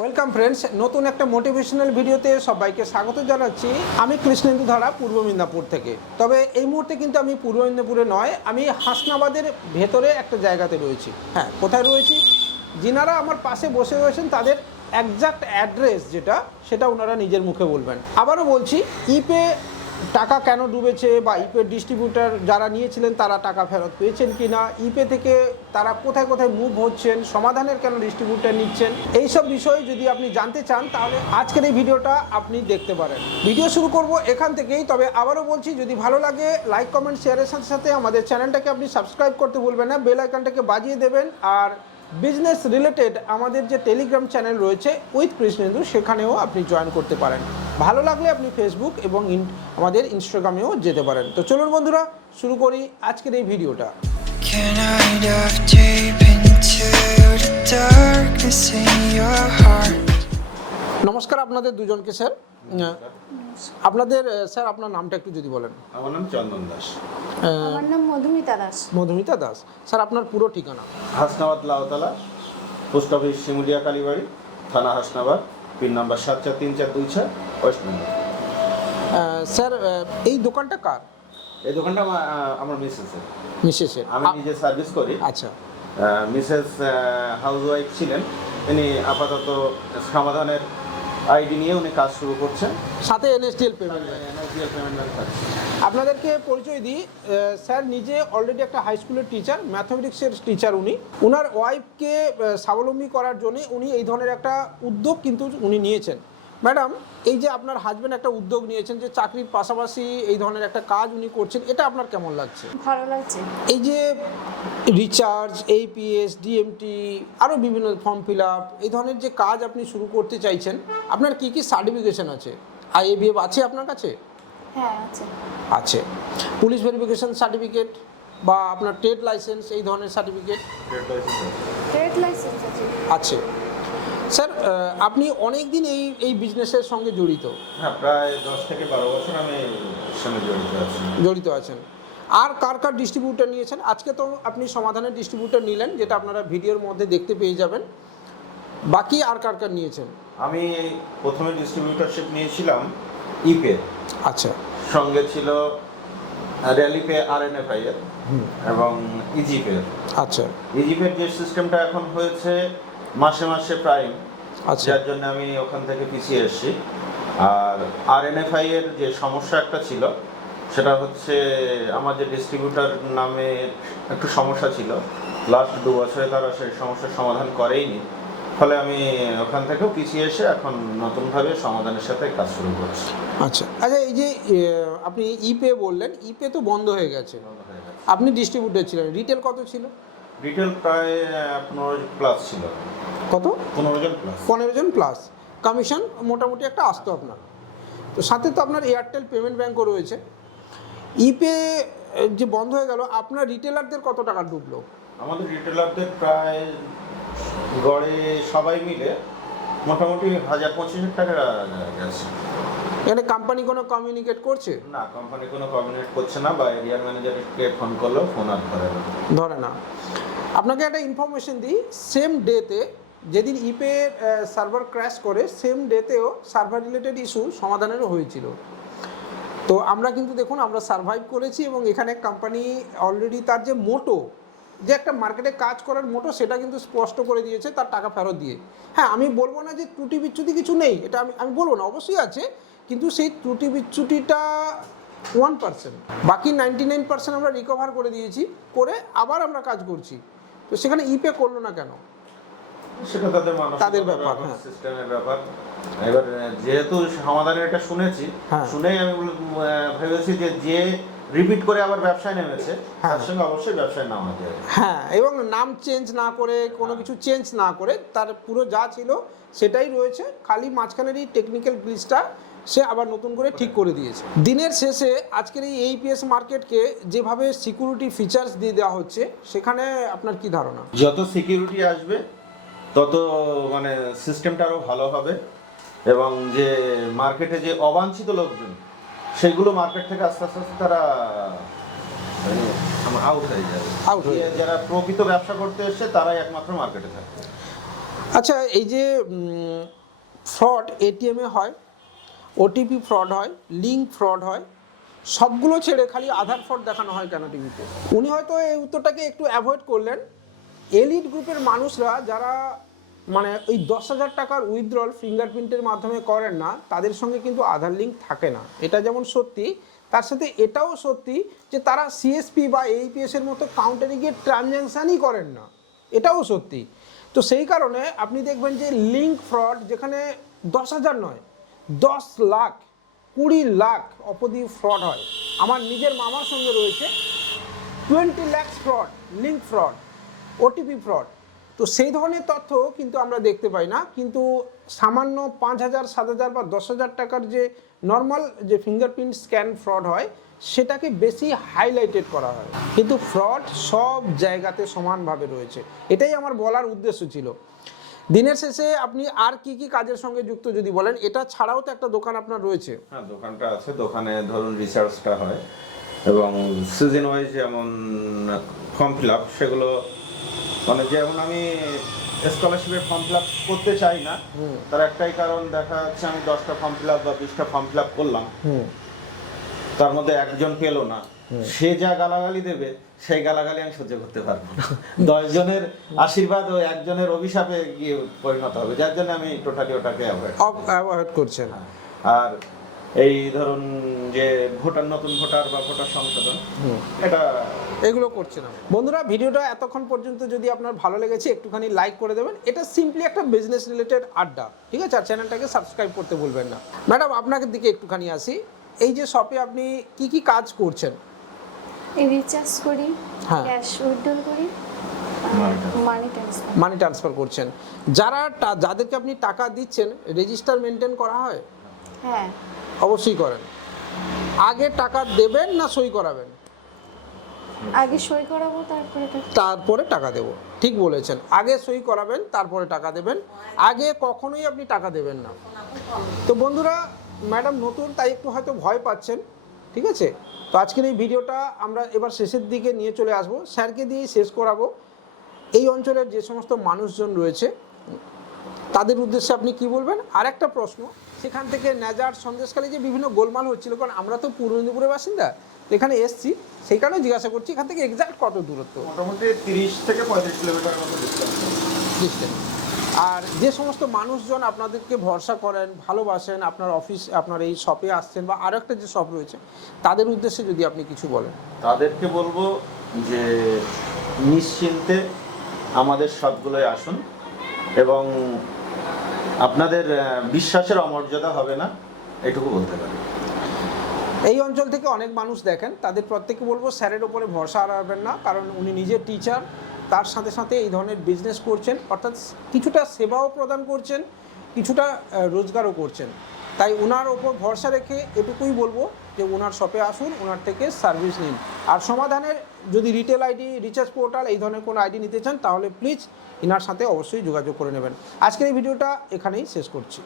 Welcome friends, নতুন একটা motivational ভিডিওতে সবাইকে স্বাগত জানাচ্ছি। আমি কৃষ্ণেন্দু ধারা, পূর্ব মেদিনীপুর থেকে। তবে এই মুহূর্তে কিন্তু আমি পূর্ব মেদিনীপুরে নয়, আমি হাসনাবাদের ভেতরে একটা জায়গাতে রয়েছি। হ্যাঁ, কোথায় রয়েছি? যিনারা আমার পাশে বসে রয়েছেন তাদের একজ্যাক্ট অ্যাড্রেস যেটা, সেটা ওনারা নিজের মুখে বলবেন। আবারও বলছি, ইপে টাকা কেন ডুবেছে বা ইপে ডিস্ট্রিবিউটার যারা নিয়েছিলেন তারা টাকা ফেরত পেয়েছেন কি না, ইপে থেকে তারা কোথায় কোথায় মুভ হচ্ছেন, সমাধানের কেন ডিস্ট্রিবিউটার নিচ্ছেন, এইসব বিষয়ে যদি আপনি জানতে চান তাহলে আজকের এই ভিডিওটা আপনি দেখতে পারেন। ভিডিও শুরু করব এখান থেকেই। তবে আবারও বলছি, যদি ভালো লাগে লাইক কমেন্ট শেয়ারের সাথে সাথে আমাদের চ্যানেলটাকে আপনি সাবস্ক্রাইব করতে ভুলবেন না, বেল আইকনটাকে বাজিয়ে দেবেন। আর বিজনেস রিলেটেড আমাদের যে টেলিগ্রাম চ্যানেল রয়েছে উইথ কৃষ্ণেন্দু, সেখানেও আপনি জয়েন করতে পারেন। ভালো লাগলে আপনি ফেসবুক এবং আমাদের ইনস্টাগ্রামেও যেতে পারেন। তো চলুন বন্ধুরা, শুরু করি আজকের এই ভিডিওটা। নমস্কার আপনাদের দুজনকে স্যার। আপনাদের স্যার আপনার নামটা একটু যদি বলেন। আমার নাম চন্দন দাস। আমার নাম মধুমিতা দাস। মধুমিতা দাস। স্যার আপনার পুরো ঠিকানা? হাসনাবাদ লাউতলা, পোস্ট অফিস শিমুলিয়া কালীবাড়ি, থানা Hasnabad, pin number 743426, West Bengal. Sir এই দোকানটা কার? এই দোকানটা আমার মিসেসের। মিসেসের? আমি নিজে সার্ভিস করি। আচ্ছা। মিসেস হাউস ওয়াইফ ছিলেন, তিনি আপাতত সমাধানের আইডি নিয়ে উনি কাজ শুরু করছেন, সাথে এনএসডিএল পেমেন্ট। আপনাদেরকে পরিচয় দিই, স্যার নিজে অলরেডি একটা হাই স্কুলের টিচার, ম্যাথমেটিক্সের টিচার। ওনার ওয়াইফকে স্বাবলম্বী করার জন্য উনি এই ধরনের একটা উদ্যোগ কিন্তু উনি নিয়েছেন। ম্যাডাম, এই যে আপনার হাজব্যান্ড একটা উদ্যোগ নিয়েছেন যে চাকরির পাশাপাশি এই ধরনের একটা কাজ উনি করছেন, এটা আপনার কেমন লাগছে? ভালো লাগছে। এই যে রিচার্জ, এইপিএস, ডিএমটি, আরও বিভিন্ন ফর্ম ফিল আপ, এই ধরনের যে কাজ আপনি শুরু করতে চাইছেন, আপনার কি কি সার্টিফিকেশন আছে? আইএবিএফ আছে আপনার কাছে? হ্যাঁ আছে। আছে। পুলিশ ভেরিফিকেশন সার্টিফিকেট বা আপনার ট্রেড লাইসেন্স, এই ধরনের সার্টিফিকেট? ট্রেড লাইসেন্স আছে। আছে। স্যার আপনি অনেক দিন এই বিজনেসের সঙ্গে জড়িত? হ্যাঁ, প্রায় 10 থেকে 12 বছর আমি সঙ্গে জড়িত আছেন। আর কার কার ডিস্ট্রিবিউটার নিয়েছেন? আজকে তো আপনি সমাধানের ডিস্ট্রিবিউটার নিলেন, যেটা আপনারা ভিডিওর মধ্যে দেখতে পেয়ে যাবেন। বাকি আর কার কার নিয়েছেন? আমি প্রথমে ডিস্ট্রিবিউটারশিপ নিয়েছিলাম ইপে। আচ্ছা। সঙ্গে ছিল র্যালিপে, আরএনএফআই এর এবং ইজিপে। আচ্ছা। ইজিপের যে সিস্টেমটা এখন হয়েছে মাসে মাসে প্রাইম, আচ্ছা, যার জন্য আমি ওখান থেকে পিছিয়ে এসেছি। আর আরএনএফআই এর যে সমস্যা একটা ছিল, সেটা হচ্ছে আমার যে ডিস্ট্রিবিউটার নামে একটু সমস্যা ছিল, লাস্ট 2 বছরে তারা সেই সমস্যার সমাধান করেইনি। ফলে আমি ওখান থেকেও পিছিয়ে এসে এখন নতুনভাবে সমাধানের সাথে কাজ শুরু করছি। আচ্ছা। আচ্ছা, এই যে আপনি ইপে বললেন, ইপে তো বন্ধ হয়ে গেছে, আপনি ডিস্ট্রিবিউটার ছিলেন, রিটেল কত ছিল? রিটেল প্রায় 15 প্লাস ছিল। কত? 15 জন প্লাস। 15 জন প্লাস। কমিশন মোটামুটি একটা আসতো আপনার। তো সাথে তো আপনার এয়ারটেল পেমেন্ট ব্যাঙ্কও রয়েছে। ইপে যে বন্ধ হয়ে গেল, আপনার রিটেলারদের কত টাকা ডুবলো? আমাদের রিটেলারদের প্রায় গড়ে সবাই মিলে মোটামুটি 1000-25,000 টাকা গেছে। এখানে কোম্পানি কোনো কমিউনিকেট করছে না, কোম্পানি কোনো কমিউনিকেট করছে না, বা এরিয়ার ম্যানেজারকে ফোন করলেও ফোন আর ধরে না। আপনাকে একটা ইনফরমেশন দিই, সেম ডেতে যেদিন ইপে সার্ভার ক্র্যাশ করে, সেম ডেতেও সার্ভার রিলেটেড ইস্যু সমাধানেরও হয়েছিল। তো আমরা কিন্তু দেখুন, আমরা সার্ভাইভ করেছি এবং এখানে কোম্পানি অলরেডি তার যে মোটো, যে একটা মার্কেটে কাজ করার মোটো, সেটা কিন্তু স্পষ্ট করে দিয়েছে তার টাকা ফেরত দিয়ে। হ্যাঁ, আমি বলবো না যে ত্রুটি বিচ্যুতি কিছু নেই, এটা আমি বলবো না, অবশ্যই আছে, কিন্তু সেই ত্রুটি বিচ্যুতিটা 1%, বাকি 99% আমরা রিকভার করে দিয়েছি, করে আবার আমরা কাজ করছি। তো সেখানে ইপে করলো না কেন? সেটা তাদের ব্যাপার, সিস্টেমের ব্যাপার। এবার যেহেতু সমাধানের এটা শুনেছি, শুনেই আমি ভেবেছি যে রিপিট করে আবার ব্যবসায় নেমেছে, তার সঙ্গে অবশ্যই ব্যবসায় নামা যায়। হ্যাঁ, এবং নাম চেঞ্জ না করে, কোনো কিছু চেঞ্জ না করে, তার পুরো যা ছিল সেটাই রয়েছে, খালি মাঝখানের এই টেকনিক্যাল গ্লিচটা সে আবার নতুন করে ঠিক করে দিয়েছে। দিনের শেষে আজকের এই এইপিএস মার্কেটকে যেভাবে সিকিউরিটি ফিচার্স দিয়ে দেওয়া হচ্ছে, সেখানে আপনার কি ধারণা? যত সিকিউরিটি আসবে তত মানে সিস্টেমটা আরও ভালো হবে, এবং যে মার্কেটে যে অবাঞ্ছিত লোকজন, সেগুলো মার্কেট থেকে আস্তে আস্তে তারা আউট হয়ে যাবে। যারা প্রকৃত ব্যবসা করতে এসছে তারাই একমাত্র মার্কেটে থাকবে। আচ্ছা, এই যে ফ্রড এটিএমে হয়, ওটিপি ফ্রড হয়, লিঙ্ক ফ্রড হয়, সবগুলো ছেড়ে খালি আধার ফ্রড দেখানো হয় কেন টিভিতে? উনি হয়তো এই উত্তরটাকে একটু অ্যাভয়েড করলেন। এলিট গ্রুপের মানুষরা যারা মানে ওই 10,000 টাকার উইথড্রল ফিঙ্গারপ্রিন্টের মাধ্যমে করেন না, তাদের সঙ্গে কিন্তু আধার লিঙ্ক থাকে না। এটা যেমন সত্যি, তার সাথে এটাও সত্যি যে তারা সিএসপি বা এইপিএস এর মতো কাউন্টারে গিয়ে ট্রানজ্যাকশানই করেন না, এটাও সত্যি। তো সেই কারণে আপনি দেখবেন যে লিঙ্ক ফ্রড, যেখানে 10,000 নয়, 10 লাখ 20 লাখ অবধি ফ্রড হয়। আমার নিজের মামার সঙ্গে রয়েছে 20 lakh fraud, link fraud, OTP fraud. তো সেই ধরনের তথ্য কিন্তু আমরা দেখতে পাই না, কিন্তু সামান্য 5,000, 7,000 বা 10,000 টাকার যে নর্মাল যে ফিঙ্গারপ্রিন্ট স্ক্যান ফ্রড হয়, সেটাকে বেশি হাইলাইটেড করা হয়। কিন্তু ফ্রড সব জায়গাতে সমানভাবে রয়েছে, এটাই আমার বলার উদ্দেশ্য ছিল। দিনের শেষে আপনি আর কি কি কাজের সঙ্গে যুক্ত যদি বলেন, এটা ছাড়াও তো একটা দোকান আপনার রয়েছে। হ্যাঁ, দোকানটা আছে। দোকানে ধরুন রিসার্চটা হয় এবং সিজন ওয়াইজ যেমন ফর্ম ফিল আপ, সেগুলো মানে যেমন আমি স্কলারশিপের ফর্ম ফিল আপ করতে চাই না, তার একটাই কারণ, দেখা যাচ্ছে আমি 10টা ফর্ম ফিল আপ বা 20টা ফর্ম ফিল আপ করলাম, তার মধ্যে একজন পেলো না, সে যা গালাগালি দেবে সেই গালাগালি আমি সহ্য করতে পারবো না। 10 জনের আশীর্বাদ ও একজনের অভিশাপে গিয়ে পরিণত হবে, যার জন্য আমি টোটালি ওটাকে অ্যাভয়েড করছেন। আর এই ধরুন যে ভোটার, নতুন ভোটার বা ভোটার সংশোধন, এটা এগুলো করছে না। বন্ধুরা, ভিডিওটা এতক্ষণ পর্যন্ত যদি আপনার ভালো লেগেছে, একটুখানি লাইক করে দেবেন। এটা সিম্পলি একটা বিজনেস রিলেটেড আড্ডা, ঠিক আছে? আর চ্যানেলটাকে সাবস্ক্রাইব করতে ভুলবেন না। ম্যাডাম, আপনাকে দিকে একটুখানি আসি। এই যে শপে আপনি কি কি কাজ করছেন? রিচার্জ করি, হ্যাঁ। ক্যাশ উইথড্রল করি, মানি ট্রান্সফার। মানি ট্রান্সফার করছেন। যাদেরকে আপনি টাকা দিচ্ছেন, রেজিস্টার মেনটেন করা হয়? হ্যাঁ, অবশ্যই করেন। আগে টাকা দেবেন না সই করাবেন? আগে সই করাবো, তারপরে টাকা দেব। ঠিক বলেছেন, আগে সই করাবেন, তারপরে টাকা দেবেন। আগে কখনোই আপনি টাকা দেবেন না। তো বন্ধুরা, ম্যাডাম নতুন, তাই একটু হয়তো ভয় পাচ্ছেন, ঠিক আছে? তো আজকের এই ভিডিওটা আমরা এবার শেষের দিকে নিয়ে চলে আসব, স্যারকে দিয়েই শেষ করাবো। এই অঞ্চলের যে সমস্ত মানুষজন রয়েছে, তাদের উদ্দেশ্যে আপনি কি বলবেন? আর একটা প্রশ্ন, সেখান থেকে নেজার সন্দেশখালী যে বিভিন্ন গোলমাল হচ্ছিল, কারণ আমরা তো পূর্ব মেদিনীপুরের বাসিন্দা, তো এখানে এসছি, সেই কারণে জিজ্ঞাসা করছি, এখান থেকে এক্সাক্ট কত দূরত্ব? মোটামুটি 30 থেকে 35 কিলোমিটারের মতো ডিস্টেন্স। আর যে সমস্ত মানুষজন আপনাদেরকে ভরসা করেন, ভালোবাসেন, আপনার অফিস, আপনার এই শপে আসছেন, বা আরও একটা যে শপ রয়েছে, তাদের উদ্দেশ্যে যদি আপনি কিছু বলেন। তাদেরকে বলবো যে নিশ্চিন্তে আমাদের শপগুলোয় আসুন এবং আপনাদের বিশ্বাসের অমর্যাদা হবে না, এটুকু বলতে পারি। এই অঞ্চল থেকে অনেক মানুষ দেখেন, তাদের প্রত্যেককে বলবো স্যারের ওপরে ভরসা হারাবেন না, কারণ উনি নিজে টিচার, তার সাথে সাথে এই ধরনের বিজনেস করছেন, অর্থাৎ কিছুটা সেবাও প্রদান করছেন, কিছুটা রোজগারও করছেন। তাই ওনার ওপর ভরসা রেখে এটুকুই বলবো যে ওনার শপে আসুন, ওনার থেকে সার্ভিস নিন। আর সমাধানের যদি রিটেল আইডি, রিচার্জ পোর্টাল, এই ধরনের কোনো আইডি নিতে চান, তাহলে প্লিজ এনার সাথে অবশ্যই যোগাযোগ করে নেবেন। আজকের এই ভিডিওটা এখানেই শেষ করছি।